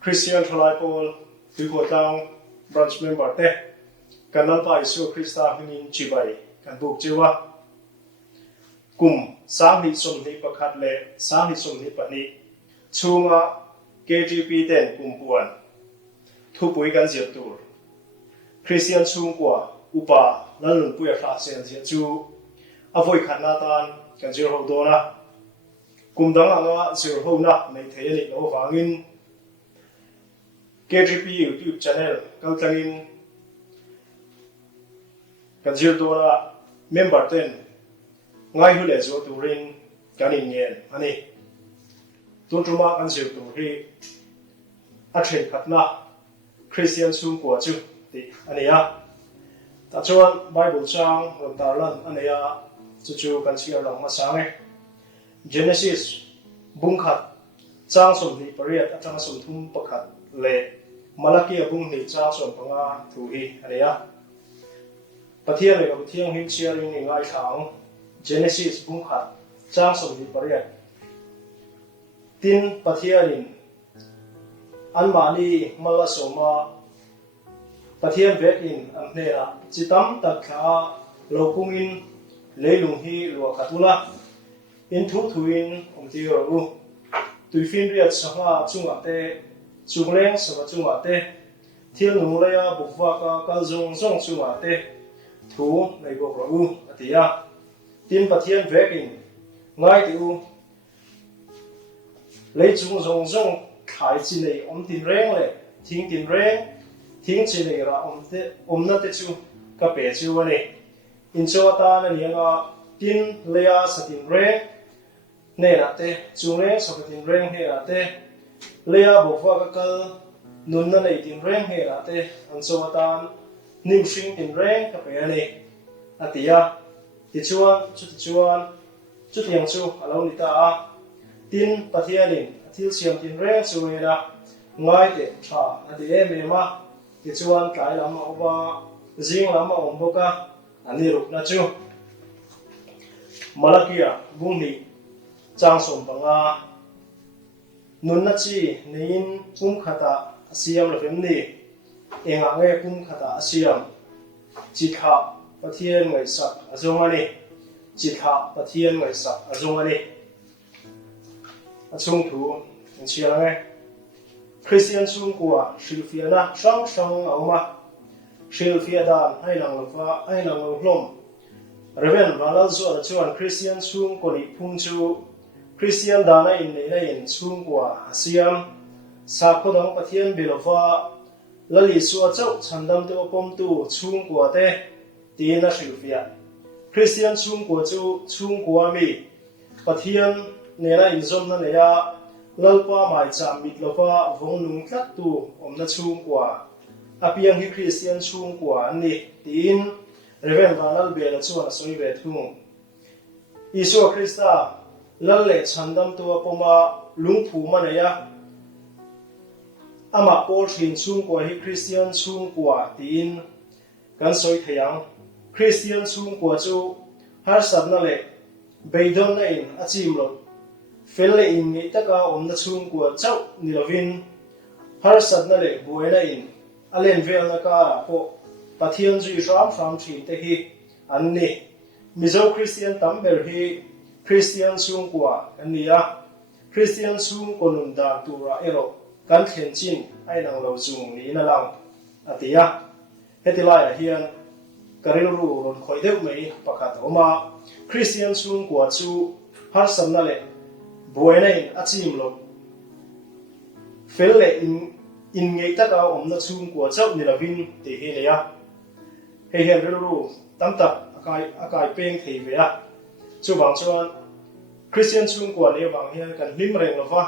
Christian Thalai Paul Tui Ko Tang branch member te kanal pa Isu Krista Hinin Chibai kan buk chiwa kum sang hi som hi pakhat le sang hi som hi pani chunga KGP ten kum puan thu pui kan zia tur Christian chung kwa upa lalun puya thla sen zia chu avoi khatna tan kan zir ho dona kum dang anga zir ho na nei thei ni lo wangin KGP YouTube channel kaltangin kan zir dona member ten ngai hu le zo turin kanin ngen ani tuntruma kan zir tur hi a then khatna Christian chung kwa chu ti ania ta chuan Bible chang ron tarlan ania chu kan share lang ma sange Genesis bung khat chang som ni pariat atang som thum pakhat le Malaki bung ni chang som panga thu hi ania pathian le pathian him sharing ni ngai thang Genesis bung khat chang som ni pariat tin pathianin anmani mala soma pathian vekin amnera chitam takha lokungin leilung hi lo katula in thu thuin omtiro u tuifin riat saha chunga te chungleng sawa chunga te thil nungleya bukwa ka kalzong zong chunga te thu nei go ro u atia tin pathian vekin ngai ti u leichung zong zong khai chi nei om tin reng le thing tin reng thing chi nei ra om na te chu ka pe chu ani in cho ta na nianga tin leya satin reng ne na te chung reng so tin reng he na te leya bokwa ka kal nun na nei tin reng he na te an cho ta ning sing tin reng ka pe ani atia ti chuan chu tiang chu alo ni ta a tin pathianin thil siam tin reng chu ne na ngai te tha ati me ma ti chuan kai lam ma oba jing lam ma om boka ani rup na chu Malakia bung ni chang som panga nun na chi nein kum khata asiam la fem ni enga nge kum khata asiam chi kha pathian ngai sak azong ani chi kha pathian ngai sak azong ani achung thu chiang nge Christian chung kwa shilfia na shang auma shilfia dan ai lang lo hlom Reven Valal zo la chuan Christian chung ko ni phung chu Christian dana in nei na in chung kwa asiam sa ko dong pathian bilova lali su chau chandam te pom tu chung kwa te ti na shilfia Christian chung kwa chu chung kwa mi pathian ne na in zom na ne ya lalpa mai cha mitlova vong nung tlat tu om na chung kwa apiang hi Christian chung kwa ni tin Reven Valal bela chuan soi ve thung Isu Krista lalle chandam tu poma lungphu manaya ama Paul thin chung kwa hi Christian chung kwa tin kan soi thayang Christian chung kwa chu har sabna le beidon na in achim lo felle in ni taka omna chung kwa chau nilovin har sabna le buena in alen vel na ka po pathian ju ram thi te hi anni mizo Christian tambel hi Christian chung kwa ania Christian chung konun da tura ero kan khen chin ai nang lo chung ni na lang atia hetilaya hian karil ru ron khoi deuh mai pakhat oma Christian chung kwa chu har samna le buena in achim lo felle in ngei taka omna chung kwa chau ni lavin te he le ya he hen ru tamta akai peng thei ve a chu bang chuan Christian chung kwa le wang hian kan hlim reng lova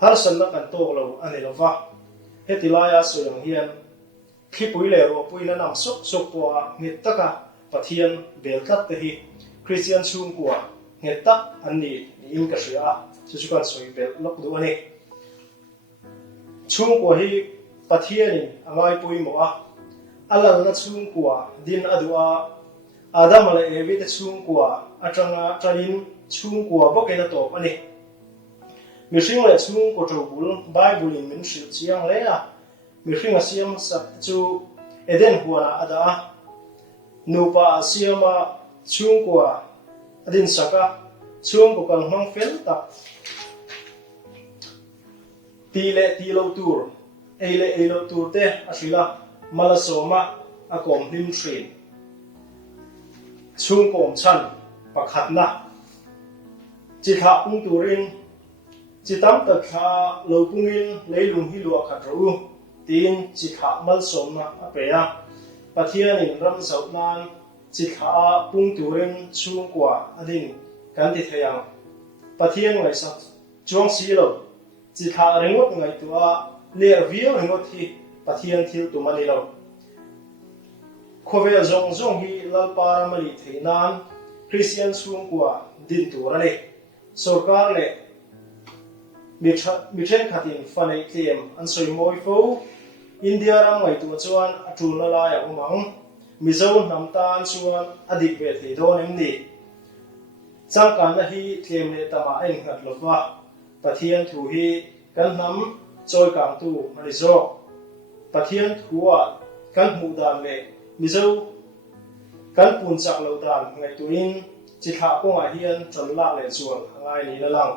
har san na kan to lo ani lova hetilaya soyang hian khipui le ro pui na nam sok kwa ngit taka pathian bel tat te hi Christian chung kwa ngit ta anni in ka ria chu kan soi bel lok du ani chung kwa hi pathian in angai pui mo a alal na chung kwa din adua Adam ala evi te chung kwa atanga train chung kwa bokena to ani mi hring le chung ko to bul Bible in min sil chiang le a mi hring siam sak chu Eden huana ada nupa siama chung ko adin saka chung ko kal mang fel tak ti lo tur ei lo tur te asila malasoma akom lim thrin chung pom chan pakhat na chi tha pung turin chi tam ta kha lo pungin leilung hi lo khat ro tin chi tha mal som na apeya pathian in ram zau nan chi tha pung turin chung kwa adin kan ti thayang pathian ngai sa chuang si lo chi tha rengot ngai tua le vio rengot hi pathian thil tu mani lo khove zong hi lalpara mali theinan Christian chung kwa din tu ra le sarkar le mi then khatin fanei tlem an soi moi fo India ram ngai tu chuan atul na la ya umang mizo nam tan chuan adik ve thei don em ni changkan na hi tlem le tama en khat lova pathian thu hi kan nam choi kang tu mari zo pathian thuwa kan mu dan le mizo kan pun chak lo dan ngai tuin chi tha ko nga hian chon la le chuan ngai ni la lang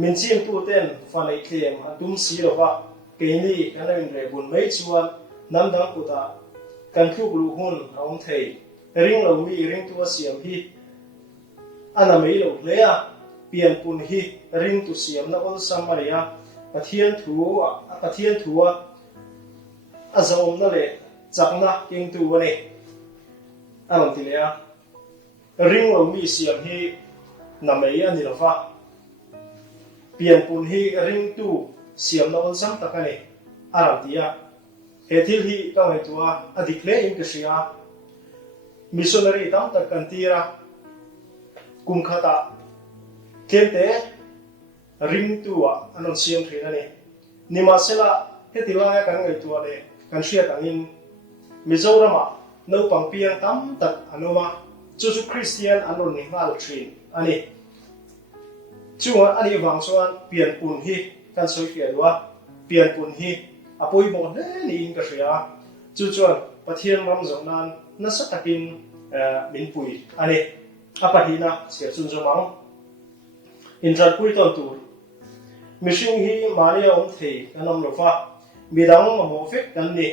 min chim tu ten fanei tlem atum si lova keini kan in re bun mai chuan nam dang puta kan khu lu hun ong thei ring lo mi ring tu siam hi ana mei lo le a pian pun hi ring tu siam na ol samaria pathian thuwa azom na le chakna king tu wa ne alam ti le a ring lo mi siam hi na mei ani lo fa pian pun hi ring tu siam na ol sam takani aram tia he thil hi ka ngai tua adikle in ka sia missionary tam tak kan tira kum khata kente ring tua anon siam thina ni nima sela he tilaya kan ngai tua le kan sia tangin mizorama no pangpiang tam tak anoma chu Christian anon ni ngal thin ani chuan ani wang chuan pian pun hi kan soi fia lua pian pun hi apoi mo ne ni in ka sia chu chuan pathian ram zong nan na sa takin min pui ani apahina sia chun zomang in ran pui ton tur mishing hi maria om thei kanam lofa midang mo fek kan ni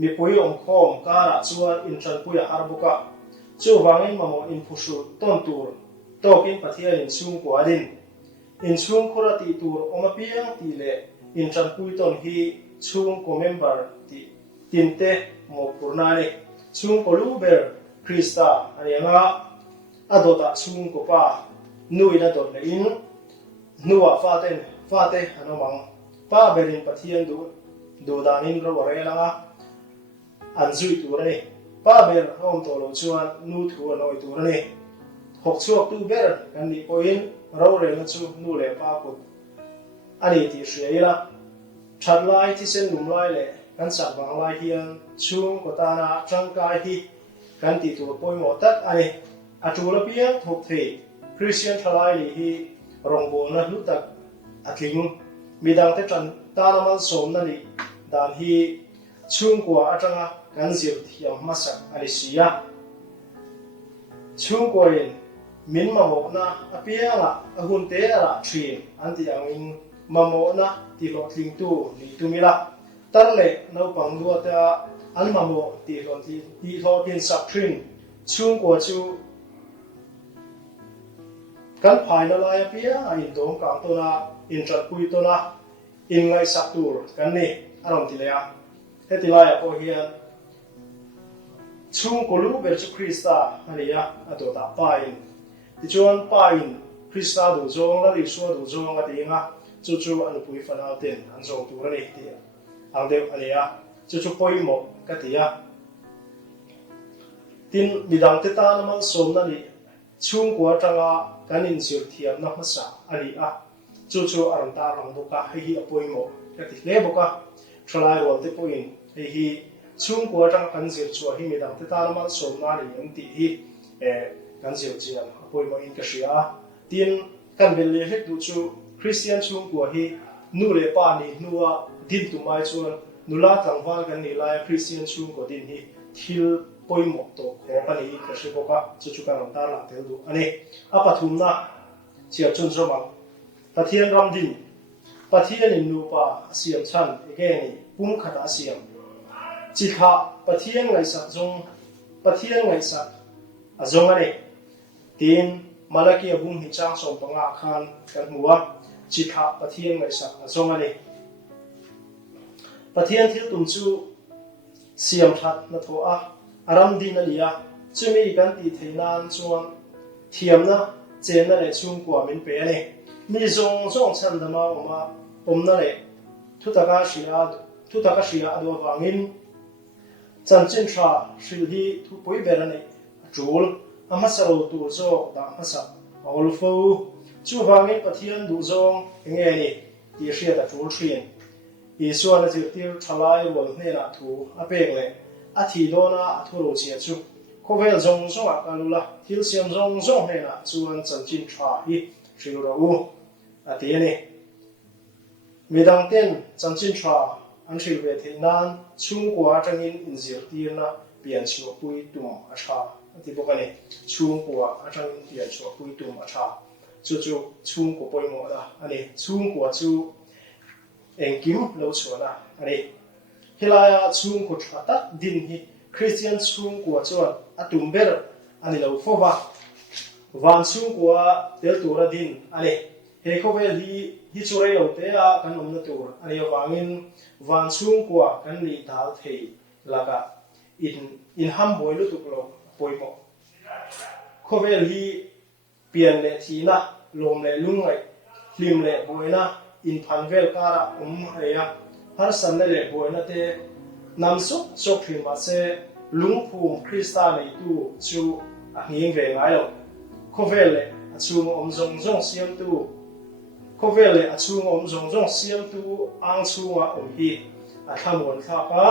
mi pui om khom kara chuan in ran pui harbuka chu wangin mamo in phusu ton tur tokin pathian in chung ko adin in chung khora ti tur oma piang ti le in ran pui ton hi chung ko member ti tinte mo purnani chung ko luber krista anianga adota chung ko pa nuina dot le in nuwa fate hanomang pa berin pathian du danin ro re langa anzui turani pa ber hom to lo chuan nu thu noi turani hok chuak tu ber kan ni poin ro re na chu nu le pa put ani ti hriaila that lai ti sen lum lai le kan sa wang lai hian chung ko ta na tangkai hi kan ti tu poi mo tak ani atula piang thok thei Christian thalai li hi rongbo na lu tak atling midang te tran ta na mal som na ni dan hi chung ko atanga kan zir thiam masa alisia chung ko in min ma mo na apia la ahun te ara thin anti angin mamo na ti lo tling tu ni tumila tarle no pangluwa ta an mamo ti lo tin sak thin chung ko chu kan phai na lai apia in dom kang to na in rat pui to na in ngai sak tur kan ni arom ti le a heti lai po hian chung ko lu ber chu Krista ania adota pain ti chuan pain Krista du zong la ri so du zong atinga chu an pui fanal ten an zong tur ani ti ang deu ania chu poi mo ka tia tin midang te ta na mal som na ni chung ko tanga kanin sir thiam na masa ali a chu aram ta rang boka hi apoi mo ka ti le boka thlai ro te poin hi chung ko tang kan zir chu hi midang te ta mal som na ni ang ti hi kan zir chiam apoi mo in ka sia tin kan bel le hek du chu Christian chung của hi nu le pa ni nuwa din tu mai chuan nula tlangwal kan ni lai Christian chung của din hi thil poimo to kho pani ka se boka chu kan lam tar la tel du ani apathum na chia chun so ma pathian ram din pathian in nu pa siam chan ege ni pum khata siam chi kha pathian ngai sak jong pathian ngai sak azong ani tin malaki abung hi chang som panga khan kan muwa chi kha pathian ngai sak azong ani pathian thil tum chu siam that na tho a aram din ania chumi kan ti theinan chuan thiam na chen na le chung kwa min pe ani mi zong zong chan dama oma omna le thutaka shia ado wangin chanchin tha shil hi thu poi berani chul amasaro tu zo da masa olfo chu wangin pathian du zong nge ni ti shia da chul thin Isua na tir thalai wal ne na thu apek le a thi do na thuro chia chu khovel zong zong a kalula thil siam zong zong ne na chuan chanchin tha hi thil ro u ati ani midang ten chanchin tha an thil ve theinan chung kwa tangin inzir tir na pian chu pui tum a tha ati bokani chung kwa atangin pian chu pui tum a tha chu chung ko poimo da ani chung kwa chu engkim lo chuana ani hilaya chung ko thata din hi Christian chung ko chuan atumber ani lo fowa van chung ko tel tura din ani he ko ve hi chore lo te a kan om na tur ani wangin van chung ko kan ni dal thei laka in ham boy lu tuk lo poimo ko ve hi pian le thina lom le lungai hlim le boina in phanvel kara heya har san le boina te namsuk chok thim ma se lungphum krista nei tu chu a nging ve ngai lo khovele achung om zong zong siam tu khovele achung om zong zong siam tu ang chunga hi a thamon kha ka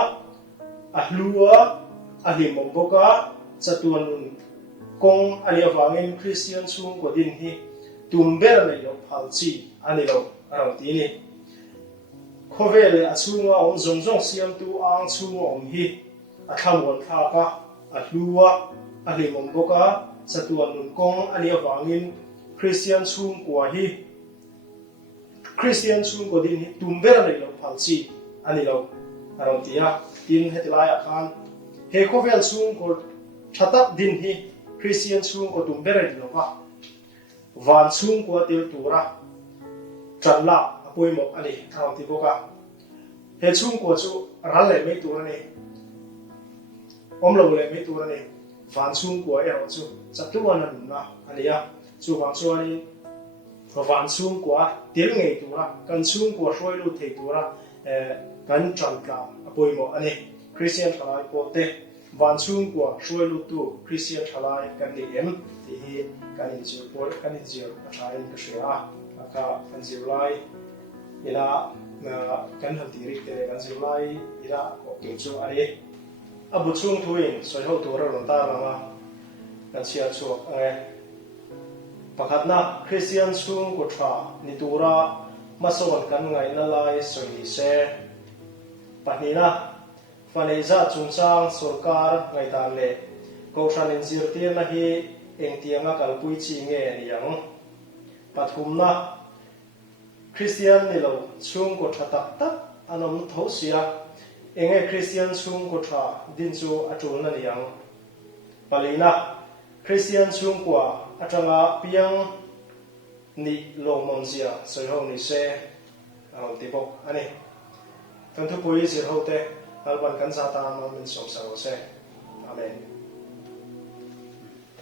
a hlua a himom boka chatuan kong ali awangin Christian chung ko din hi tumber nei lo phalchi ani lo arang tini khovele achunga om zong zong siam tu ang chunga om hi a thamon kha ka a hlua a himom boka chatuan nun kong ali awangin Christian chung kwa hi Christian chung ko din hi tumber nei lo phalchi ani lo arang tia tin hetilaya khan he khovel chung ko thatak din hi Christian chung ko tumber nei lo ka van chung ko til tura chanla apoimo ani thawti boka he chung ko chu ral le me tur ani omlo le me tur ani van chung ko ero chu chatuan an na ania chu wang chu ani van chung ko til ngei tura kan chung ko hroi lu thei tura kan chanka apoimo ani Christian thalai pote van chung ko hroi lu tu Christian thalai kan ni em ti hi kan in chu por kan in zir athain ka shria ka kan zirlai ila kan han tiri te kan zirlai ila ko tu chu ari abu chung thuin soi ho tur ron ta lama kan sia chu nge pakhatna Christian chung ko tha ni tura mason kan ngai na lai soi se panina faneza chungchang sarkar ngai dan le ko than in zir tir na hi engtianga kalpui chi nge niang pathumna Christian nilo chung ko thatak tak anom thosia enge Christian chung ko tha din chu atul na niang palina Christian chung kwa atanga piang ni lomom zia soho ni se tipok ani tantu pui zir hote alban kan sa ta ma min som sa se amen